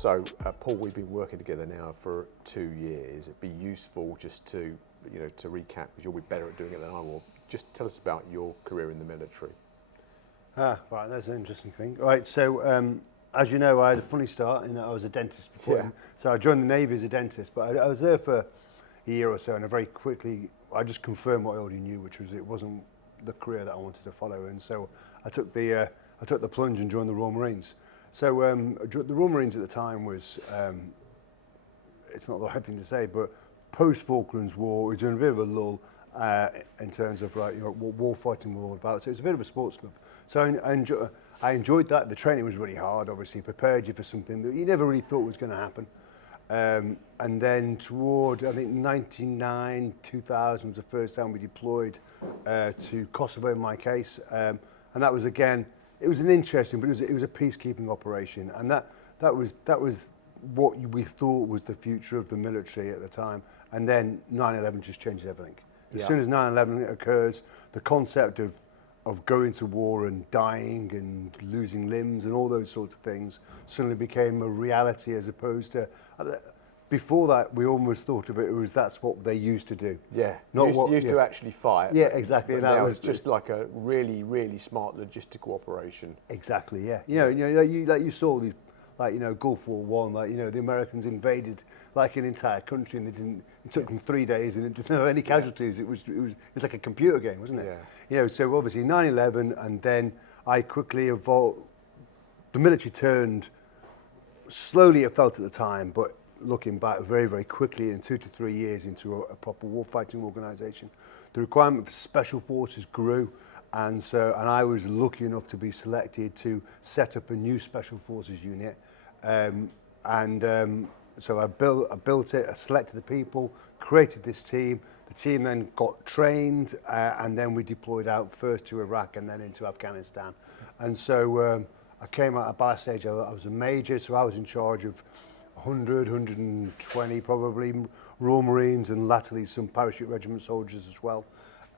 So, Paul, we've been working together now for 2 years. It'd be useful just to, to recap, because you'll be better at doing it than I will. Just tell us about your career in the military. Right, that's an interesting thing. Right, so as you know, I had a funny start in that I was a dentist before. Yeah. So I joined the Navy as a dentist, but I was there for a year or so, and I just confirmed what I already knew, which was it wasn't the career that I wanted to follow. And so I took the plunge and joined the Royal Marines. So the Royal Marines at the time was, it's not the right thing to say, but post Falklands War, we were doing a bit of a lull in terms of what war fighting we're all about. So it's a bit of a sports club. So I enjoyed that. The training was really hard, obviously, prepared you for something that you never really thought was going to happen. And then toward, I think, 99, 2000 was the first time we deployed to Kosovo in my case. And that was, again, it was an interesting, but it was a peacekeeping operation. And that was what we thought was the future of the military at the time. And then 9/11 just changed everything. As soon as 9/11 occurs, the concept of going to war and dying and losing limbs and all those sorts of things suddenly became a reality, as opposed to before that we almost thought of it as that's what they used to do. Yeah, used to actually fight. Yeah, exactly. But and that now was it's just like a really, really smart logistical operation. Exactly. Yeah. You saw these, Gulf War I, the Americans invaded like an entire country, and it took them 3 days, and it didn't have any casualties. It was like a computer game, wasn't it? Yeah. So obviously 9/11, and then I quickly evolved. The military turned slowly. It felt at the time, but looking back, very, very quickly, in 2 to 3 years, into a proper warfighting organisation. The requirement for special forces grew. And I was lucky enough to be selected to set up a new special forces unit, so I built it. I selected the people, created this team. The team then got trained, and then we deployed out first to Iraq and then into Afghanistan. And so I came out at by stage. I was a major, so I was in charge of 100, 120 probably Royal Marines, and latterly some parachute regiment soldiers as well.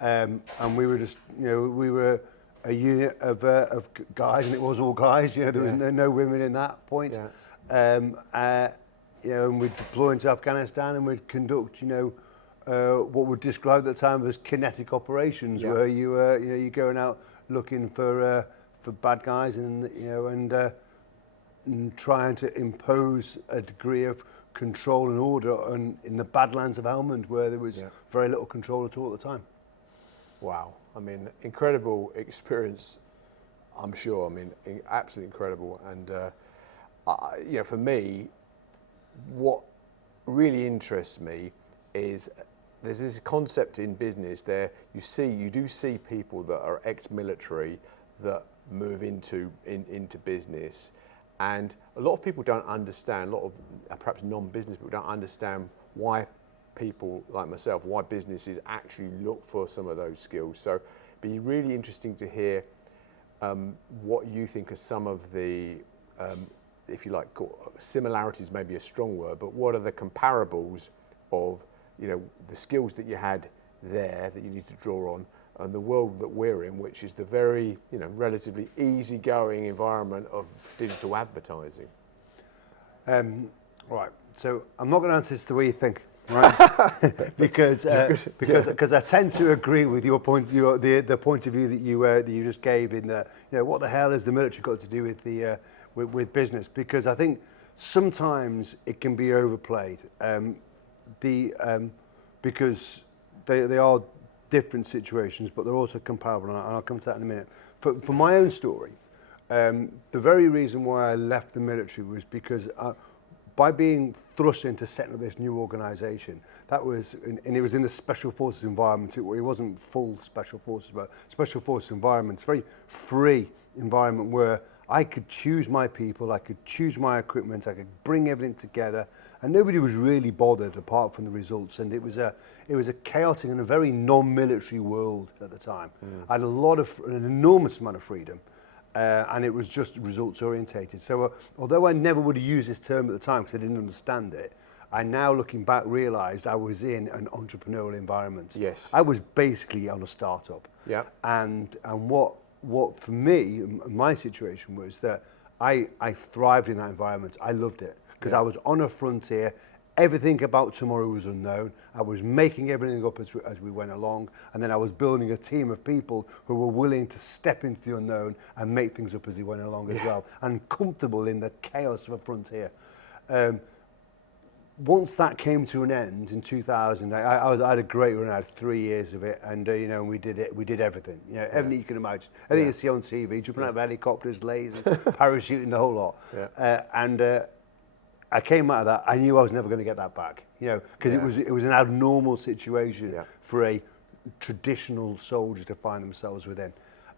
And we were just, we were a unit of guys, and it was all guys. There was no women in that point. Yeah. And we'd deploy into Afghanistan, and we'd conduct, what would describe at the time as kinetic operations, where you're going out looking for bad guys, and trying to impose a degree of control and order in the Badlands of Helmand, where there was very little control at all at the time. Wow. I mean, incredible experience, I'm sure. I mean, absolutely incredible. And, for me, what really interests me is there's this concept in business there. You do see people that are ex-military that move into business. And a lot of people don't understand, a lot of perhaps non-business people don't understand why people like myself, why businesses actually look for some of those skills. So it'd be really interesting to hear what you think are some of the, if you like, similarities, maybe a strong word, but what are the comparables of, the skills that you had there that you need to draw on, and the world that we're in, which is the very, relatively easygoing environment of digital advertising? Right. So I'm not going to answer this the way you think. Right, because I tend to agree with your point, the point of view that you just gave in the, what the hell has the military got to do with the with business? Because I think sometimes it can be overplayed, because they are different situations, but they're also comparable, and I'll come to that in a minute. For my own story, the very reason why I left the military was because by being thrust into setting up this new organisation, and it was in the Special Forces environment. It wasn't full Special Forces, but Special Forces environment. It's a very free environment where I could choose my people, I could choose my equipment, I could bring everything together, and nobody was really bothered apart from the results. And it was a chaotic and a very non-military world at the time. I had an enormous amount of freedom. And it was just results orientated. So although I never would have used this term at the time because I didn't understand it, I now, looking back, realised I was in an entrepreneurial environment. Yes. I was basically on a startup. Yeah. And what for me, my situation was that I thrived in that environment. I loved it. because I was on a frontier. Everything about tomorrow was unknown. I was making everything up as we went along, and then I was building a team of people who were willing to step into the unknown and make things up as they went along as well, and comfortable in the chaos of a frontier. Once that came to an end in 2000, I had a great run. I had 3 years of it, and you know, we did it. We did everything. You know, everything you can imagine. Everything you see on TV, jumping out of helicopters, lasers, parachuting, the whole lot. I came out of that. I knew I was never going to get that back. You know, because it was an abnormal situation for a traditional soldier to find themselves within.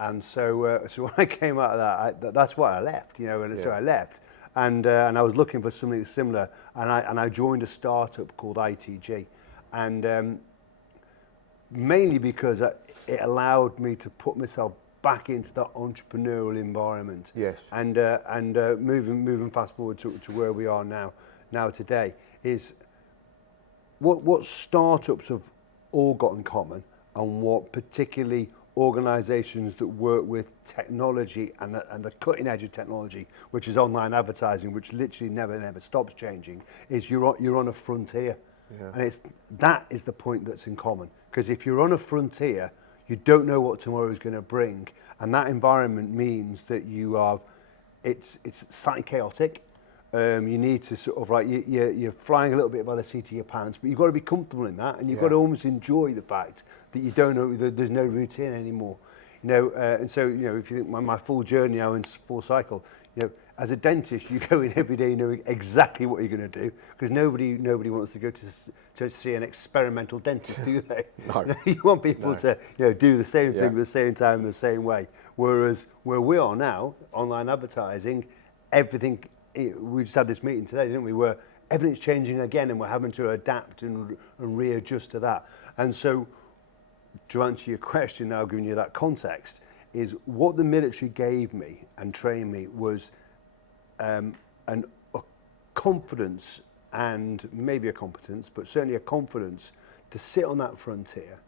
And so when I came out of that, that's why I left. You know, and so I left. And I was looking for something similar, and I joined a startup called ITG, and mainly because it allowed me to put myself back into that entrepreneurial environment. Yes. And moving fast forward to where we are now today is what startups have all got in common, and what particularly organizations that work with technology and the cutting edge of technology, which is online advertising, which literally never stops changing, is you're on a frontier. And that is the point that's in common. Because if you're on a frontier, you don't know what tomorrow is going to bring, and that environment means that it's slightly chaotic. You need to sort of like you're flying a little bit by the seat of your pants, but you've got to be comfortable in that, and you've got to almost enjoy the fact that you don't know there's no routine anymore. You know, and so you know, if you think my full journey now in full cycle, you know, as a dentist, you go in every day knowing exactly what you're going to do, because nobody wants to go to see an experimental dentist, do they? No. You want people to do the same thing at the same time, the same way. Whereas where we are now, online advertising, everything. We just had this meeting today, didn't we? Where everything's changing again, and we're having to adapt and readjust to that. And so, to answer your question now, giving you that context, is what the military gave me and trained me was a confidence, and maybe a competence, but certainly a confidence to sit on that frontier,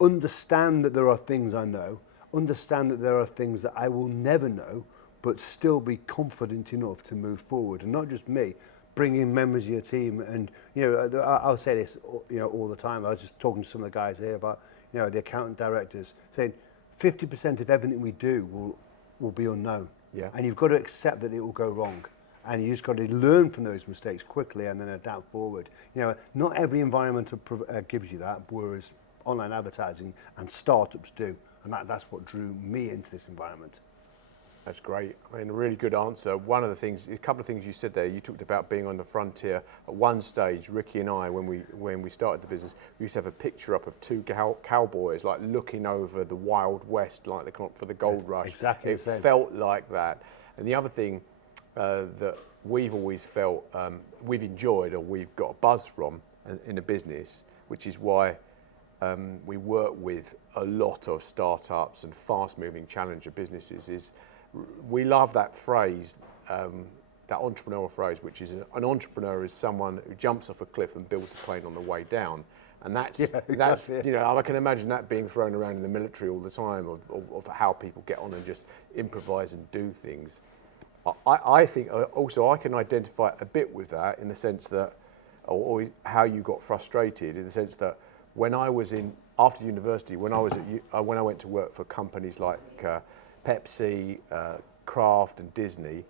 understand that there are things I know, understand that there are things that I will never know, but still be confident enough to move forward. And not just me, bring in members of your team. And, you know, I'll say this, you know, all the time. I was just talking to some of the guys here about, you know, the accountant directors, saying 50% of everything we do will be unknown. Yeah. And you've got to accept that it will go wrong. And you just got to learn from those mistakes quickly and then adapt forward. You know, not every environment gives you that, whereas online advertising and startups do. And that's what drew me into this environment. That's great. I mean, a really good answer. A couple of things you said there, you talked about being on the frontier. At one stage, Ricky and I, when we started the business, we used to have a picture up of two cowboys, like looking over the Wild West, like for the gold rush. Exactly. It felt like that. And the other thing that we've always felt, we've enjoyed, or we've got a buzz from in the business, which is why we work with a lot of startups and fast-moving challenger businesses, is we love that phrase, that entrepreneurial phrase, which is an entrepreneur is someone who jumps off a cliff and builds a plane on the way down. And that's you know, I can imagine that being thrown around in the military all the time, of how people get on and just improvise and do things. I think also I can identify a bit with that, in the sense that, or how you got frustrated, in the sense that when I was after university, when I went to work for companies like Pepsi, Kraft and Disney,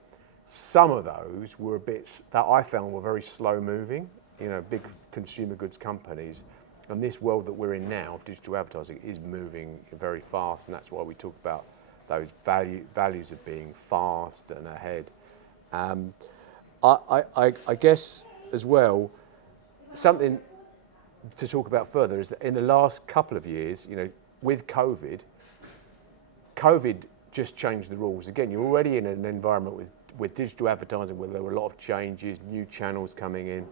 some of those were bits that I found were very slow moving, you know, big consumer goods companies. And this world that we're in now of digital advertising is moving very fast, and that's why we talk about those values of being fast and ahead. I guess as well, something to talk about further is that in the last couple of years, you know, with COVID just changed the rules. Again, you're already in an environment with digital advertising where there were a lot of changes, new channels coming in.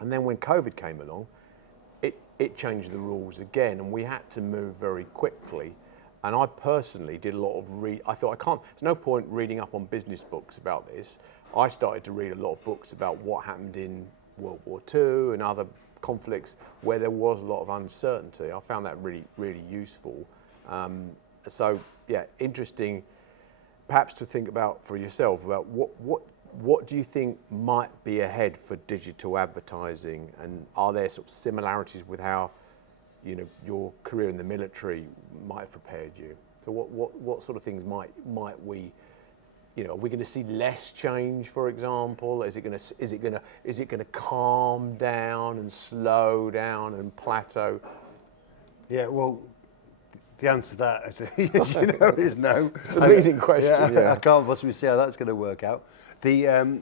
And then when COVID came along, it changed the rules again, and we had to move very quickly. And I personally did a lot of I thought, there's no point reading up on business books about this. I started to read a lot of books about what happened in World War II and other conflicts where there was a lot of uncertainty. I found that really, really useful. So yeah, interesting perhaps to think about for yourself about what do you think might be ahead for digital advertising, and are there sort of similarities with how, you know, your career in the military might have prepared you? So what sort of things might we, you know, are we going to see less change, for example? Is it going to calm down and slow down and plateau? Yeah, well, the answer to that, as you know, is no. It's a leading question. Yeah. I can't possibly see how that's going to work out. The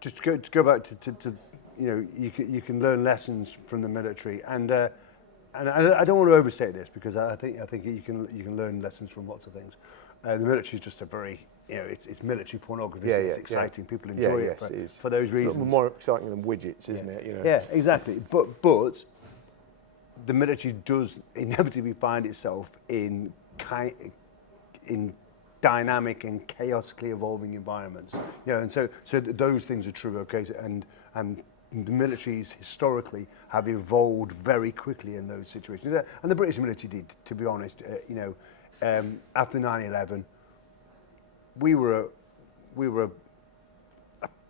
just to go back to you know, you can learn lessons from the military, and I don't want to overstate this, because I think you can learn lessons from lots of things. The military is just a very, you know, it's military pornography. Yeah, it's yeah, exciting. yeah. People enjoy it for those reasons. It's more exciting than widgets, isn't it? You know? Yeah, exactly. But the military does inevitably find itself in dynamic and chaotically evolving environments. You know, and so those things are true. Okay, and the militaries historically have evolved very quickly in those situations, and the British military did. To be honest, you know, after 9/11, we were a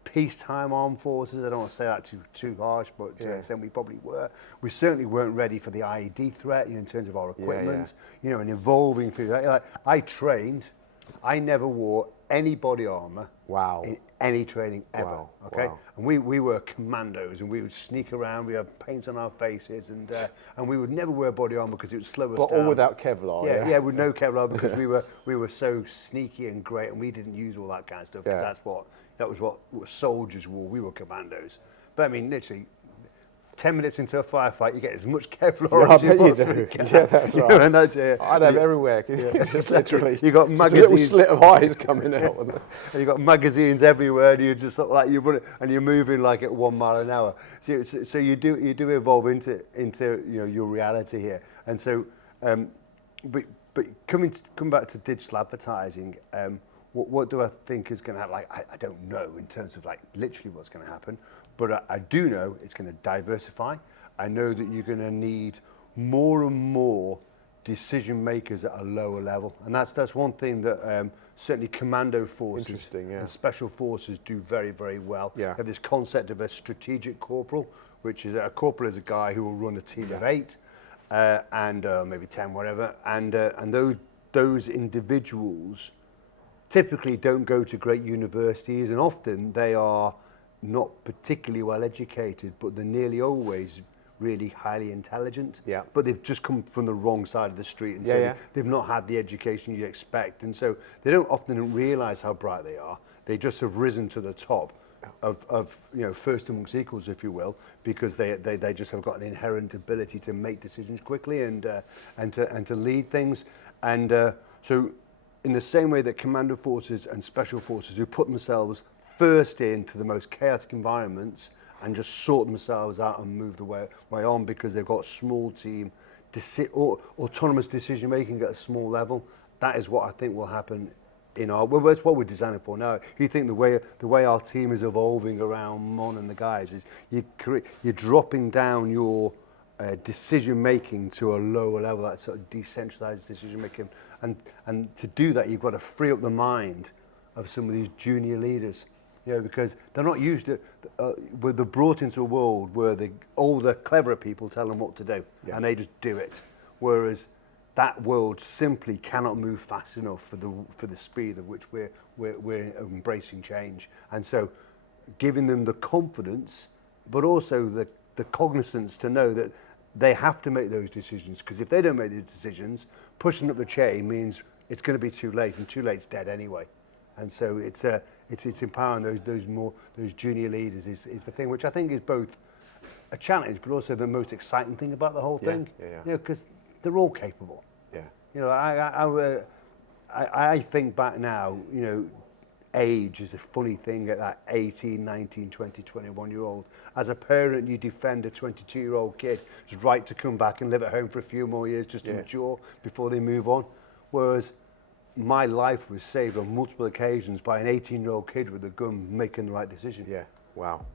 peacetime armed forces. I don't want to say that too harsh, but to an extent we probably were. We certainly weren't ready for the IED threat, you know, in terms of our equipment, you know, and evolving through that. Like, I trained, I never wore any body armour in any training ever. Wow. Okay, Wow. and we were commandos, and we would sneak around. We had paint on our faces, and we would never wear body armour because it would slow us down. But all without Kevlar. Yeah, with no Kevlar, because we were so sneaky and great, and we didn't use all that kind of stuff, because that was what soldiers wore. We were commandos. But I mean, literally, 10 minutes into a firefight, you get as much Kevlar as you possibly can. Yeah, that's right. You know, and that's, I'd have everywhere. Just literally. You got just magazines. a little slit of eyes coming out. And you got magazines everywhere, and you just sort of like, you run it, and you're moving like at 1 mile an hour. So you do evolve into you know, your reality here. And so, but coming back to digital advertising, what do I think is going to happen? Like, I don't know in terms of like literally what's going to happen, but I do know it's going to diversify. I know that you're going to need more and more decision makers at a lower level, and that's one thing that certainly commando forces and special forces do very, very well. Yeah. They have this concept of a strategic corporal, which is a corporal is a guy who will run a team of 8 and maybe 10, whatever, and those individuals typically don't go to great universities, and often they are not particularly well educated, but they're nearly always really highly intelligent. Yeah. But they've just come from the wrong side of the street, and so they've not had the education you'd expect, and so they don't often realise how bright they are. They just have risen to the top of you know, first amongst equals, if you will, because they just have got an inherent ability to make decisions quickly and to lead things, and so. In the same way that commando forces and special forces who put themselves first into the most chaotic environments and just sort themselves out and move the way on because they've got a small team, autonomous decision making at a small level, that is what I think will happen in our. Well, that's what we're designing for now. If you think the way our team is evolving around Mon and the guys is you're dropping down your decision making to a lower level, that sort of decentralized decision making, and to do that you've got to free up the mind of some of these junior leaders, you know, because they're not used to they're brought into a world where the older cleverer people tell them what to do, and they just do it, whereas that world simply cannot move fast enough for the speed at which we're embracing change. And so giving them the confidence but also the cognizance to know that they have to make those decisions, because if they don't make those decisions, pushing up the chain means it's going to be too late, and too late's dead anyway. And so it's empowering those junior leaders is the thing, which I think is both a challenge but also the most exciting thing about the whole thing. You know, because they're all capable. Yeah. You know, I think back now, you know, age is a funny thing at that 18, 19, 20, 21-year-old. As a parent, you defend a 22-year-old kid who's right to come back and live at home for a few more years just to mature before they move on. Whereas my life was saved on multiple occasions by an 18-year-old kid with a gun making the right decision. Yeah. Wow.